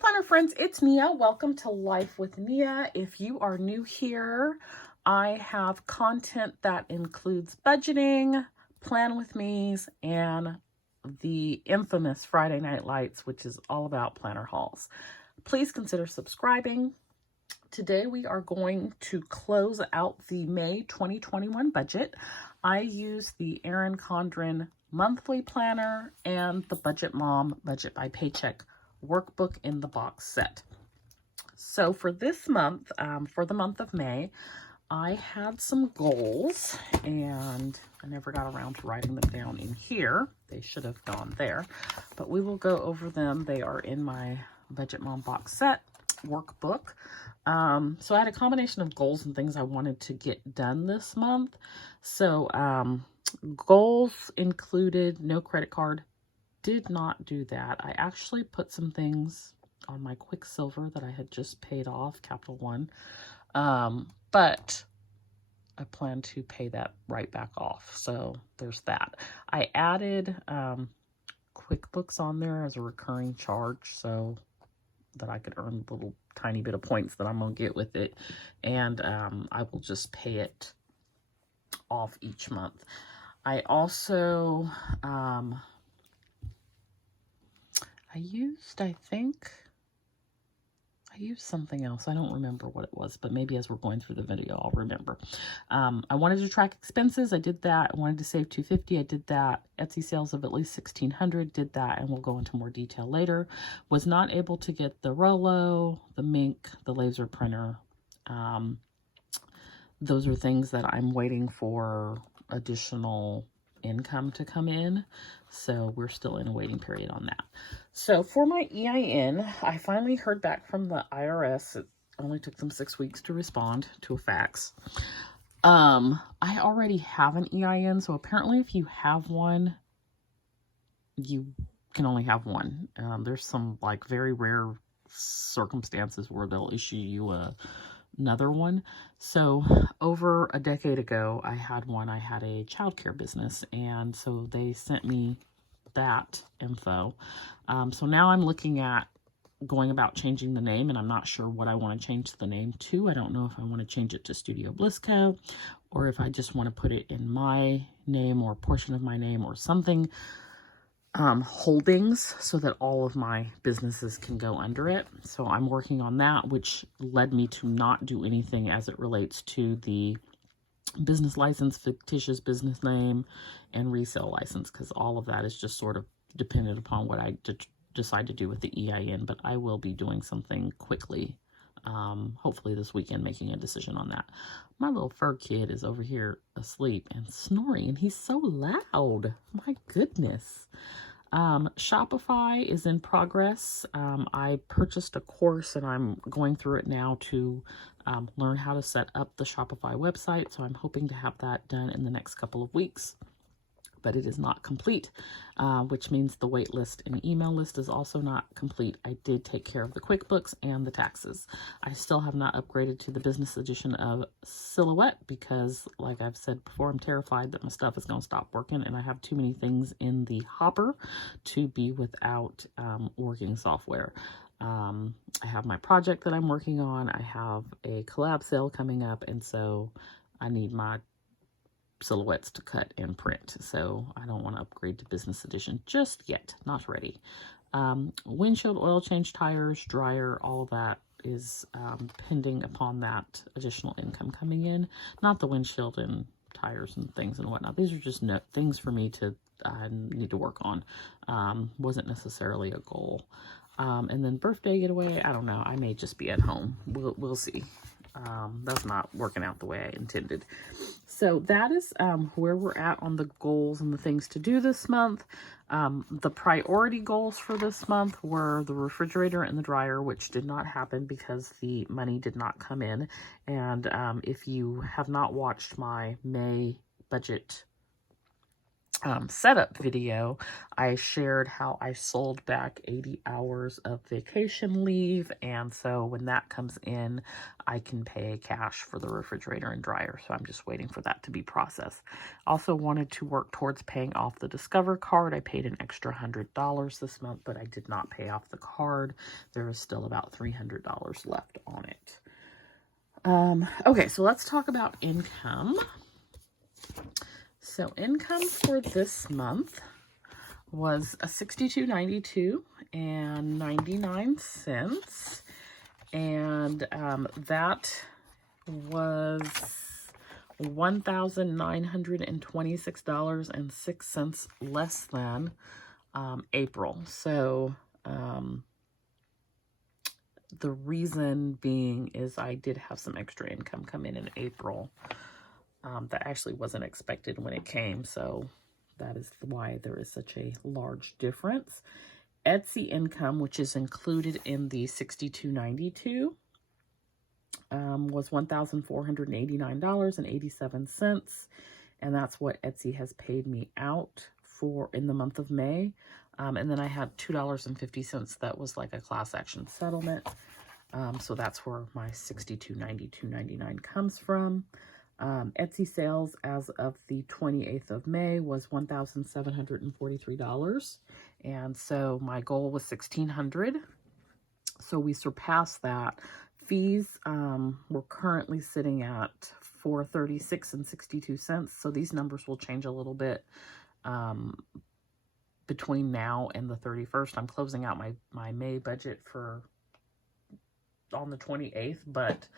Planner friends, it's Nia. Welcome to Life with Nia. If you are new here, I have content that includes budgeting, plan with me's, and the infamous Friday Night Lights, which is all about planner hauls. Please consider subscribing. Today we are going to close out the May 2021 budget. I use the Erin Condren Monthly Planner and the Budget Mom Budget by Paycheck Workbook in the box set. So for this month, for the month of May, I had some goals and I never got around to writing them down in here. They should have gone there, but we will go over them. They are in my Budget Mom box set workbook. So I had a combination of goals and things I wanted to get done this month. So goals included no credit card. Did not do that. I actually put some things on my Quicksilver that I had just paid off, Capital One. But I plan to pay that right back off. So there's that. I added QuickBooks on there as a recurring charge so that I could earn a little tiny bit of points that I'm going to get with it. And I will just pay it off each month. I also... I used something else. I don't remember what it was, but maybe as we're going through the video, I'll remember. I wanted to track expenses. I did that. I wanted to save $250. I did that. Etsy sales of at least $1,600. Did that, and we'll go into more detail later. Was not able to get the Rollo, the Mink, the laser printer. Those are things that I'm waiting for additional income to come in, so we're still in a waiting period on that. So for my EIN, I finally heard back from the IRS. It only took them 6 weeks to respond to a fax. I already have an EIN, so apparently if you have one, you can only have one. There's some like very rare circumstances where they'll issue you another one. So over a decade ago, I had one. I had a childcare business, and so they sent me that info. So now I'm looking at going about changing the name, and I'm not sure what I want to change the name to. I don't know if I want to change it to Studio Bliss Co. or if I just want to put it in my name or a portion of my name or something. Holdings, so that all of my businesses can go under it. So I'm working on that, which led me to not do anything as it relates to the business license, fictitious business name, and resale license, because all of that is just sort of dependent upon what I decide to do with the EIN. But I will be doing something quickly, hopefully this weekend, making a decision on that. My little fur kid is over here asleep and snoring, and he's so loud. My goodness. Shopify is in progress. I purchased a course and I'm going through it now to learn how to set up the Shopify website. So I'm hoping to have that done in the next couple of weeks. But it is not complete, which means the wait list and email list is also not complete. I did take care of the QuickBooks and the taxes. I still have not upgraded to the business edition of Silhouette because, like I've said before, I'm terrified that my stuff is going to stop working, and I have too many things in the hopper to be without working software. I have my project that I'm working on. I have a collab sale coming up, and so I need my silhouettes to cut and print, so I don't want to upgrade to business edition just yet. Not ready. Windshield oil change, tires, dryer, all of that is pending upon that additional income coming in. Not the windshield and tires and things and whatnot. These are just things for me to need to work on. Wasn't necessarily a goal. And then birthday getaway, I don't know. I may just be at home. We'll see. That's not working out the way I intended. So that is where we're at on the goals and the things to do this month. The priority goals for this month were the refrigerator and the dryer, which did not happen because the money did not come in. And if you have not watched my May budget setup video, I shared how I sold back 80 hours of vacation leave. And so when that comes in, I can pay cash for the refrigerator and dryer. So I'm just waiting for that to be processed. Also wanted to work towards paying off the Discover card. I paid an extra $100 this month, but I did not pay off the card. There is still about $300 left on it. Okay, so let's talk about income. So income for this month was a $62.92 and 99 cents, and that was $1,926.06 less than April. So the reason being is I did have some extra income come in April. That actually wasn't expected when it came, so that is why there is such a large difference. Etsy income, which is included in the $62.92, was $1,489.87, and that's what Etsy has paid me out for in the month of May. And then I had $2.50 that was like a class action settlement. So that's where my $62.92.99 comes from. Etsy sales as of the 28th of May was $1,743. And so my goal was $1,600. So we surpassed that. Fees, we're currently sitting at $436 and 62 cents. So these numbers will change a little bit, between now and the 31st. I'm closing out my May budget on the 28th, but,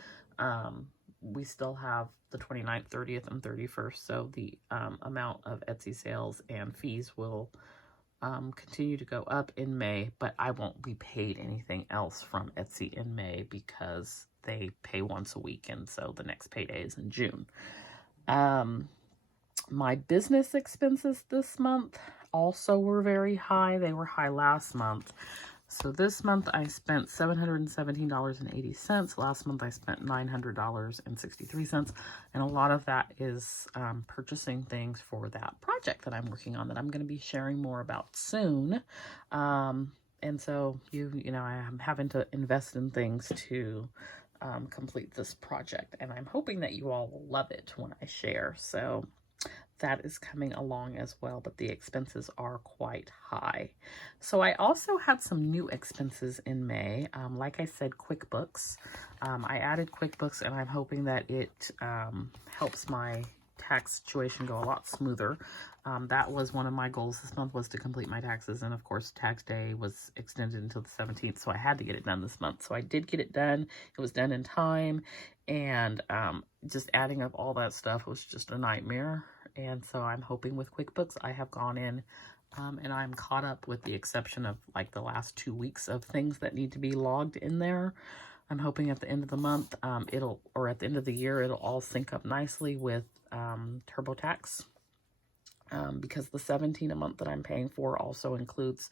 we still have the 29th, 30th, and 31st. So the amount of Etsy sales and fees will continue to go up in May, but I won't be paid anything else from Etsy in May because they pay once a week, and so the next payday is in June. My business expenses this month also were very high. They were high last month. So this month I spent $717.80. Last month I spent $900.63. And a lot of that is purchasing things for that project that I'm working on that I'm going to be sharing more about soon. And so, you know, I am having to invest in things to complete this project. And I'm hoping that you all will love it when I share. So that is coming along as well, but the expenses are quite high. So I also had some new expenses in May. Like I said, QuickBooks. I added QuickBooks, and I'm hoping that it helps my tax situation go a lot smoother. That was one of my goals this month, was to complete my taxes, and of course tax day was extended until the 17th, so I had to get it done this month. So I did get it done. It was done in time, and just adding up all that stuff was just a nightmare. And so I'm hoping with QuickBooks I have gone in and I'm caught up, with the exception of like the last 2 weeks of things that need to be logged in there. I'm hoping at the end of the month, at the end of the year, it'll all sync up nicely with TurboTax, because the $17 a month that I'm paying for also includes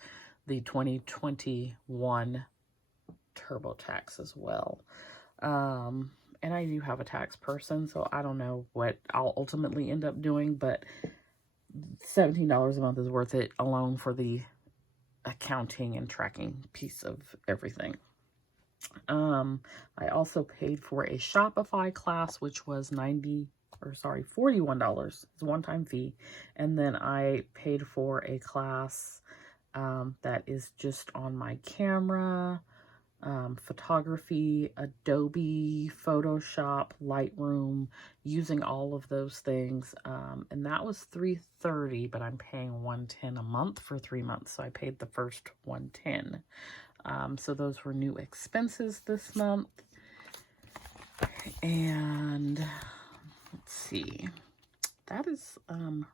the 2021 TurboTax as well. And I do have a tax person, so I don't know what I'll ultimately end up doing, but $17 a month is worth it alone for the accounting and tracking piece of everything. I also paid for a Shopify class, which was $41. It's a one-time fee. And then I paid for a class that is just on my camera, photography, Adobe, Photoshop, Lightroom, using all of those things. And that was $330, but I'm paying $110 a month for 3 months. So I paid the first $110. So those were new expenses this month. And let's see, that is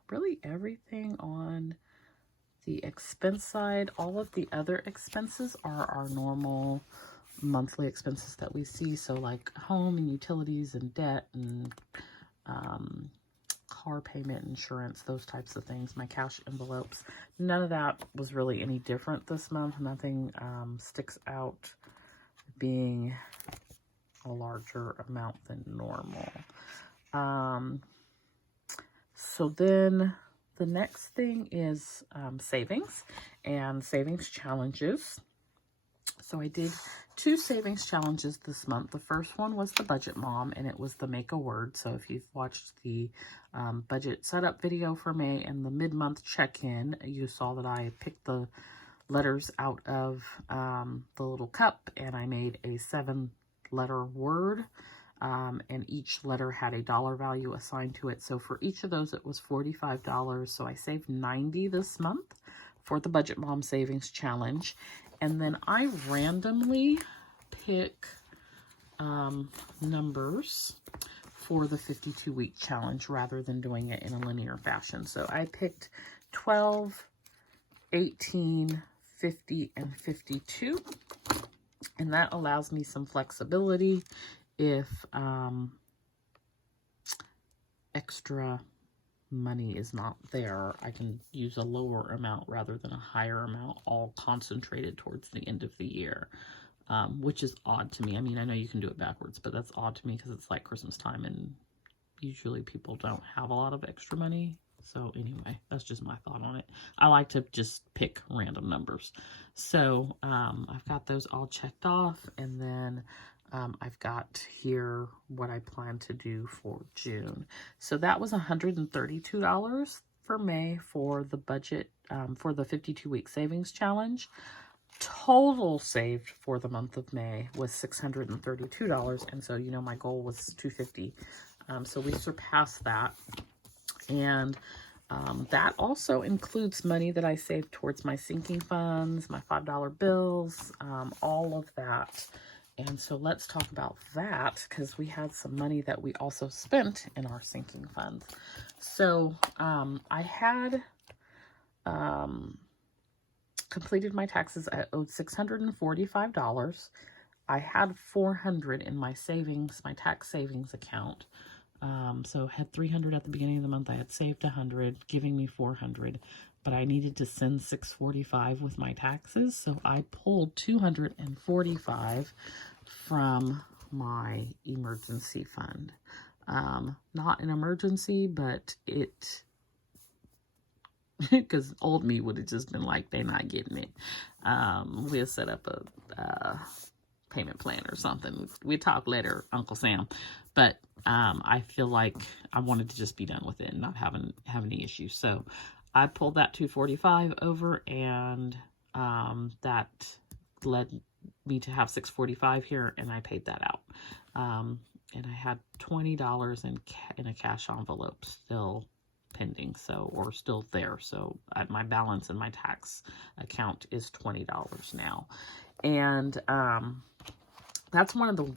really everything on the expense side. All of the other expenses are our normal monthly expenses that we see. So like home and utilities and debt and car payment, insurance, those types of things, my cash envelopes. None of that was really any different this month. Nothing sticks out being a larger amount than normal. So then the next thing is savings and savings challenges. So I did 2 savings challenges this month. The first one was the Budget Mom, and it was the Make a Word. So if you've watched the budget setup video for May and the mid-month check-in, you saw that I picked the letters out of the little cup, and I made a 7-letter word, and each letter had a dollar value assigned to it. So for each of those, it was $45. So I saved $90 this month for the Budget Mom Savings Challenge. And then I randomly pick numbers for the 52-week challenge rather than doing it in a linear fashion. So I picked 12, 18, 50, and 52. And that allows me some flexibility if extra money is not there. I can use a lower amount rather than a higher amount, all concentrated towards the end of the year, which is odd to me. I mean, I know you can do it backwards, but that's odd to me because it's like Christmas time and usually people don't have a lot of extra money. So anyway, that's just my thought on it. I like to just pick random numbers. So I've got those all checked off, and then I've got here what I plan to do for June. So that was $132 for May for the budget, for the 52-week savings challenge. Total saved for the month of May was $632. And so, you know, my goal was $250. So we surpassed that. And that also includes money that I saved towards my sinking funds, my $5 bills, all of that. And so let's talk about that, because we had some money that we also spent in our sinking funds. So I had completed my taxes. I owed $645. I had $400 in my savings, my tax savings account. So had $300 at the beginning of the month. I had saved $100, giving me $400, but I needed to send $645 with my taxes. So I pulled $245 from my emergency fund. Not an emergency, but it, because old me would have just been like, they're not getting it. We'll set up a payment plan or something. We talk later, Uncle Sam. But I feel like I wanted to just be done with it and not have any issues. So I pulled that $245 over, and that led me to have $645 here, and I paid that out. And I had $20 in a cash envelope still pending, so, or still there. So my balance in my tax account is $20 now. And that's one of the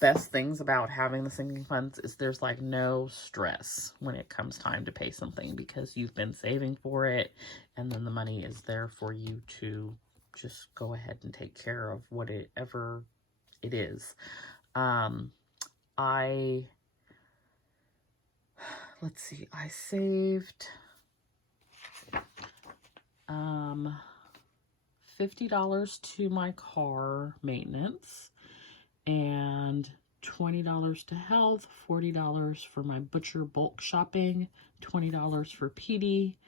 best things about having the sinking funds is there's like no stress when it comes time to pay something, because you've been saving for it, and then the money is there for you to just go ahead and take care of whatever it is. Let's see, I saved $50 to my car maintenance, and $20 to health, $40 for my butcher bulk shopping, $20 for PD.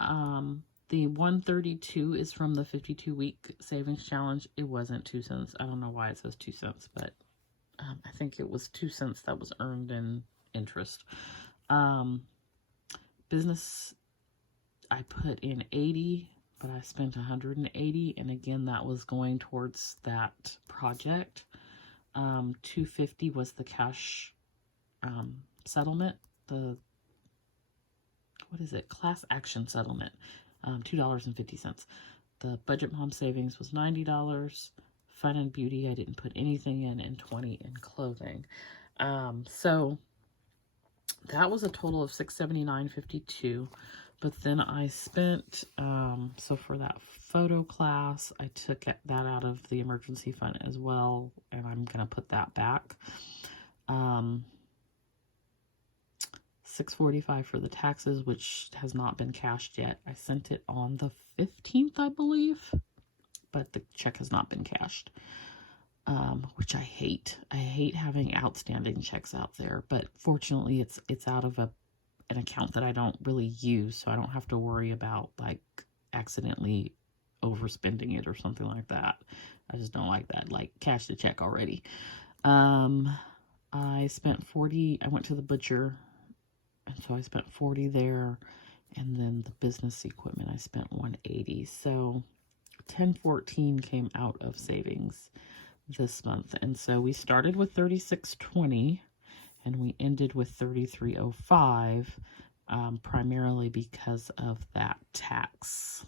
The $132 is from the 52-week savings challenge. It wasn't 2 cents. I don't know why it says 2 cents, but I think it was 2 cents that was earned in interest. Business, I put in 80, but I spent 180, and again, that was going towards that project. 250 was the cash settlement, class action settlement, $2.50. The Budget Mom savings was $90. Fun and beauty, I didn't put anything in, and $20 in clothing. So that was a total of $679.52. But then I spent, so for that photo class, I took that out of the emergency fund as well, and I'm going to put that back. $645 for the taxes, which has not been cashed yet. I sent it on the 15th, I believe, but the check has not been cashed, which I hate. I hate having outstanding checks out there, but fortunately it's out of an account that I don't really use, so I don't have to worry about like accidentally overspending it or something like that. I just don't like that. Like, cash the check already. I spent 40. I went to the butcher, and so I spent 40 there, and then the business equipment I spent 180. So 1014 came out of savings this month, and so we started with 3620 and we ended with 3305, primarily because of that tax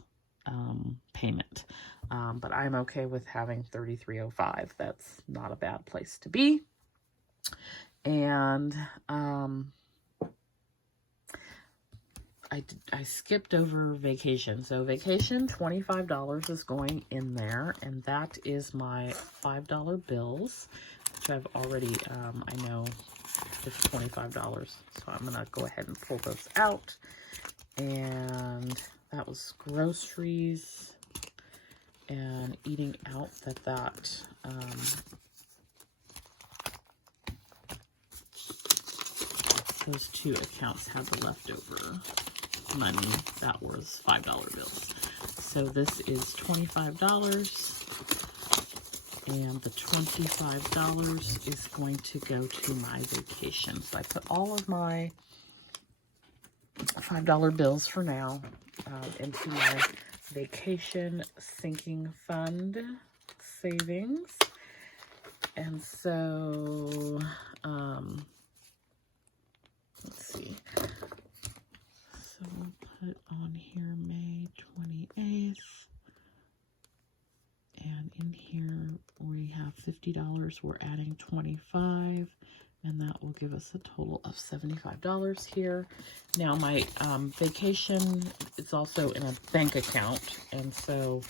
payment. But I'm okay with having 3305. That's not a bad place to be. And I skipped over vacation. So vacation, $25 is going in there, and that is my $5 bills, which I've already, I know it's $25. So I'm going to go ahead and pull those out. And that was groceries and eating out those two accounts had the leftover money. That was $5 bills. So this is $25, and the $25 is going to go to my vacation. So I put all of my $5 bills for now into my vacation sinking fund savings. And so let's see. So we'll put on here May 28th. And in here we have $50. We're adding 25. And that will give us a total of $75 here. Now my vacation is also in a bank account. And so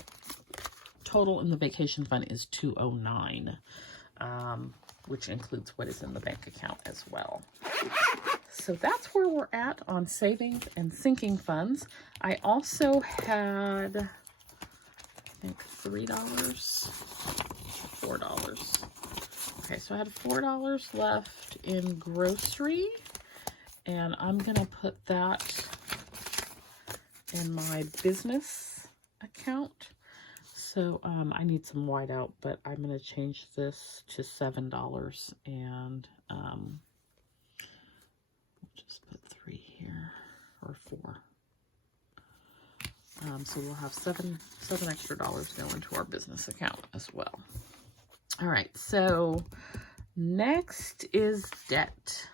total in the vacation fund is $209, which includes what is in the bank account as well. So that's where we're at on savings and sinking funds. I also had, I think, $3, $4. Okay, so I had $4 left in grocery, and I'm going to put that in my business account. So I need some whiteout, but I'm going to change this to $7, and just put 3 here, or 4. So we'll have seven extra dollars go into our business account as well. All right, so next is debt.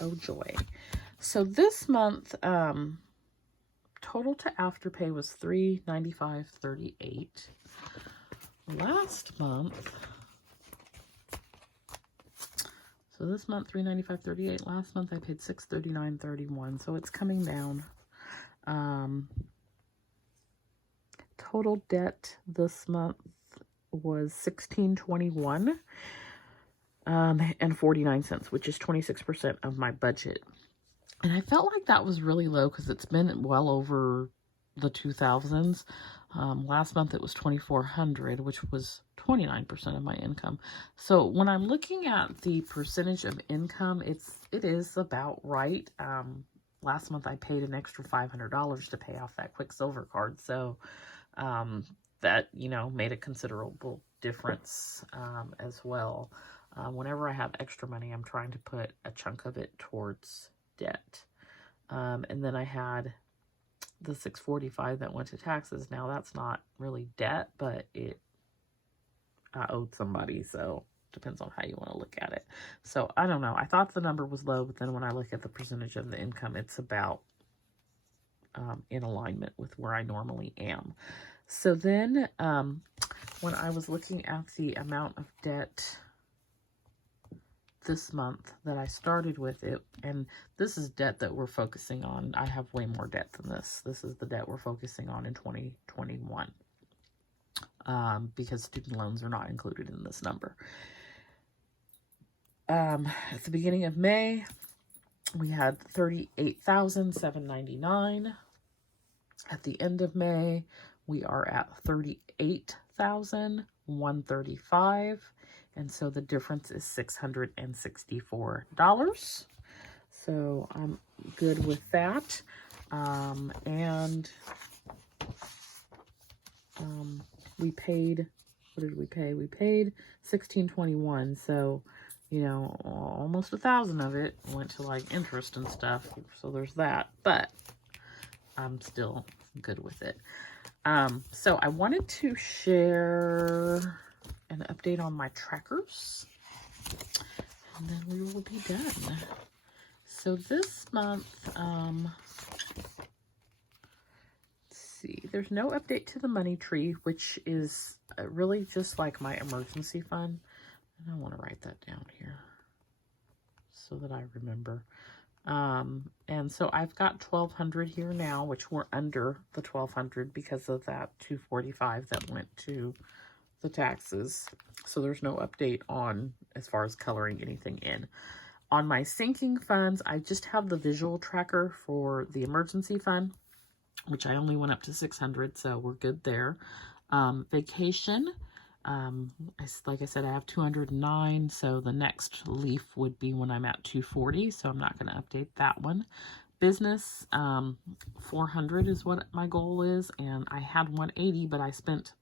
Oh joy. So this month, total to Afterpay was $395.38. Last month, so this month $395.38. Last month I paid $639.31, so it's coming down. Total debt this month was $16.21 and 49 cents, which is 26% of my budget. And I felt like that was really low because it's been well over the 2000s. Last month it was $2,400, which was 29% of my income. So when I'm looking at the percentage of income, it is about right. Last month I paid an extra $500 to pay off that Quicksilver card. So that, you know, made a considerable difference as well. Whenever I have extra money, I'm trying to put a chunk of it towards debt. And then I had the $645 that went to taxes. Now that's not really debt, but I owed somebody, so depends on how you want to look at it. So I don't know. I thought the number was low, but then when I look at the percentage of the income, it's about in alignment with where I normally am. So then when I was looking at the amount of debt this month that I started with it, and this is debt that we're focusing on. I have way more debt than this. This is the debt we're focusing on in 2021 because student loans are not included in this number. At the beginning of May, we had $38,799. At the end of May, we are at $38,135. And so the difference is $664. So I'm good with that. We paid, what did we pay? We paid $16.21. So, you know, almost 1,000 of it went to like interest and stuff. So there's that, but I'm still good with it. So I wanted to share an update on my trackers, and then we will be done. So this month, let's see, there's no update to the money tree, which is really just like my emergency fund. And I want to write that down here so that I remember. And so I've got 1,200 here now, which we're under the 1,200 because of that 245 that went to the taxes. So there's no update on as far as coloring anything in. On my sinking funds, I just have the visual tracker for the emergency fund, which I only went up to 600, so we're good there. Vacation, like I said, I have 209, so the next leaf would be when I'm at 240, so I'm not going to update that one. Business, 400 is what my goal is, and I had 180, but I spent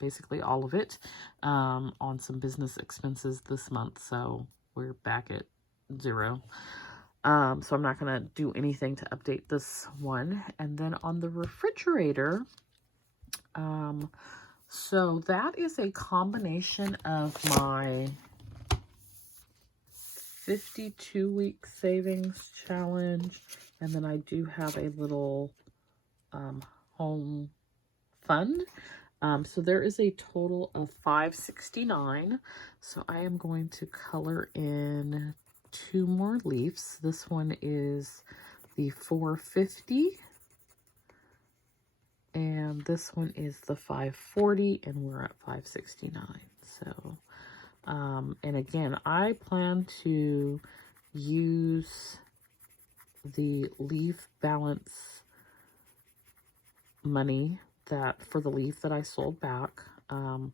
basically all of it on some business expenses this month, so we're back at 0. So I'm not going to do anything to update this one. And then on the refrigerator, so that is a combination of my 52-week savings challenge, and then I do have a little home fund. So there is a total of $569. So I am going to color in 2 more leaves. This one is the 450. And this one is the 540, and we're at 569. So, and again, I plan to use the leaf balance money that for the leaf that I sold back. I'm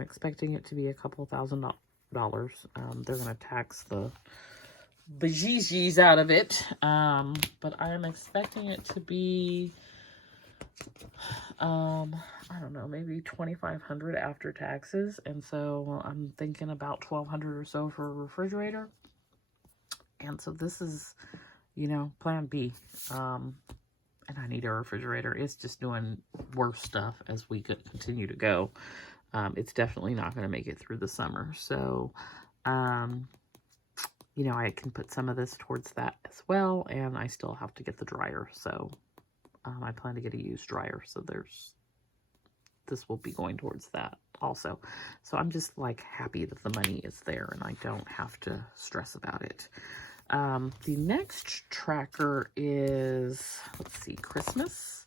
expecting it to be a couple $1,000. They're going to tax the bejesus out of it. But I am expecting it to be I don't know, maybe 2,500 after taxes, and so I'm thinking about 1,200 or so for a refrigerator. And so this is, you know, plan B. And I need a refrigerator. It's just doing worse stuff as we could continue to go. It's definitely not going to make it through the summer. So, you know, I can put some of this towards that as well, and I still have to get the dryer. So I plan to get a used dryer, so this will be going towards that also. So I'm just like happy that the money is there and I don't have to stress about it. The next tracker is, let's see, Christmas.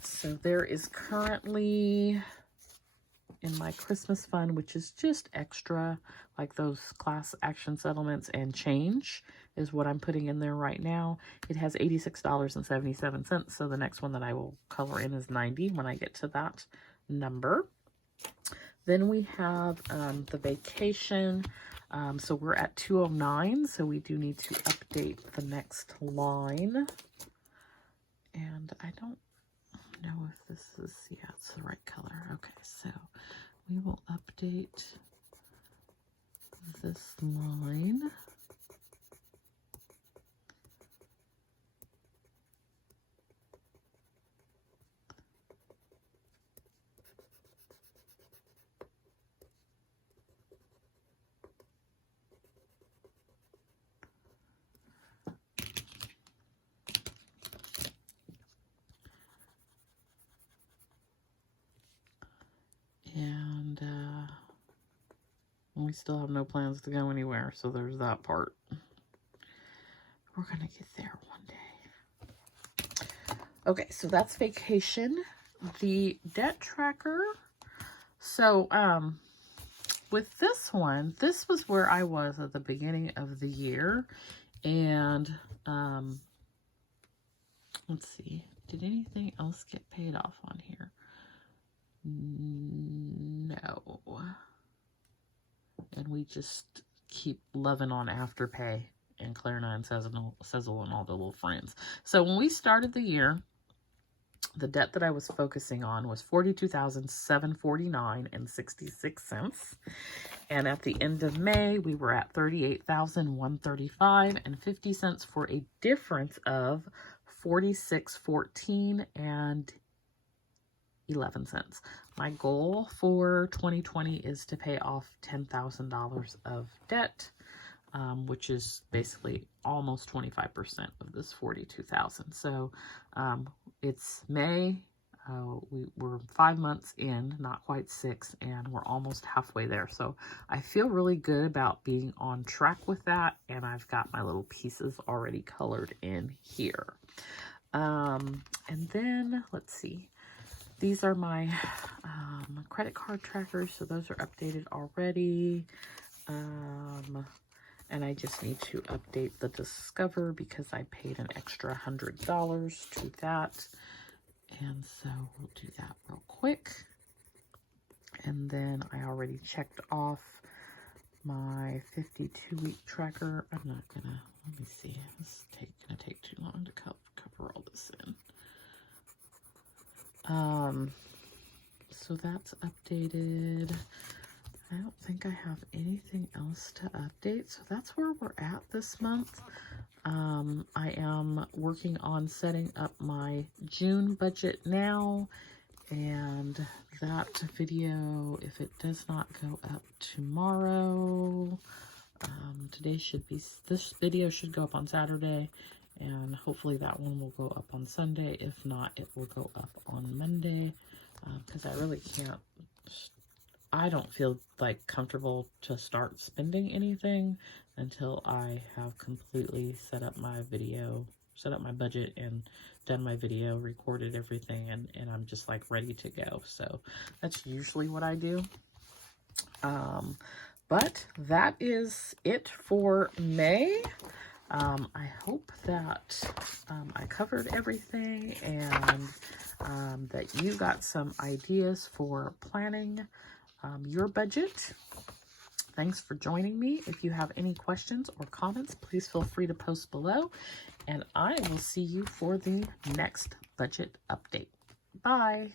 So there is currently in my Christmas fund, which is just extra, like those class action settlements and change is what I'm putting in there right now. It has $86.77. So the next one that I will color in is 90 when I get to that number. Then we have the vacation. So we're at 209. So we do need to update the next line. And I don't know if this is, yeah, it's the right color. Okay, so we will update this line. And we still have no plans to go anywhere, so there's that part. We're gonna get there one day. Okay, so that's vacation. The debt tracker. So with this one, this was where I was at the beginning of the year, and let's see, did anything else get paid off on here? No. And we just keep loving on Afterpay. and Klarna and Sezzle and all the little friends. So when we started the year, the debt that I was focusing on was $42,749.66. And at the end of May, we were at $38,135.50 for a difference of $46.14.11. My goal for 2020 is to pay off $10,000 of debt, which is basically almost 25% of this $42,000. So it's May. We're 5 months in, not quite 6, and we're almost halfway there. So I feel really good about being on track with that, and I've got my little pieces already colored in here. And then, let's see. These are my credit card trackers, so those are updated already. And I just need to update the Discover because I paid an extra $100 to that. And so we'll do that real quick. And then I already checked off my 52-week tracker. I'm not gonna, let me see. This is gonna take too long to cover all this in. So that's updated. I don't think I have anything else to update. So that's where we're at this month. I am working on setting up my June budget now, and that video, if it does not go up tomorrow, this video should go up on Saturday, and hopefully that one will go up on Sunday. If not, it will go up on Monday, because I really can't, I don't feel like comfortable to start spending anything until I have completely set up my budget and done my video, recorded everything, and I'm just like ready to go. So that's usually what I do. But that is it for May. I hope that I covered everything, and that you got some ideas for planning your budget. Thanks for joining me. If you have any questions or comments, please feel free to post below, and I will see you for the next budget update. Bye.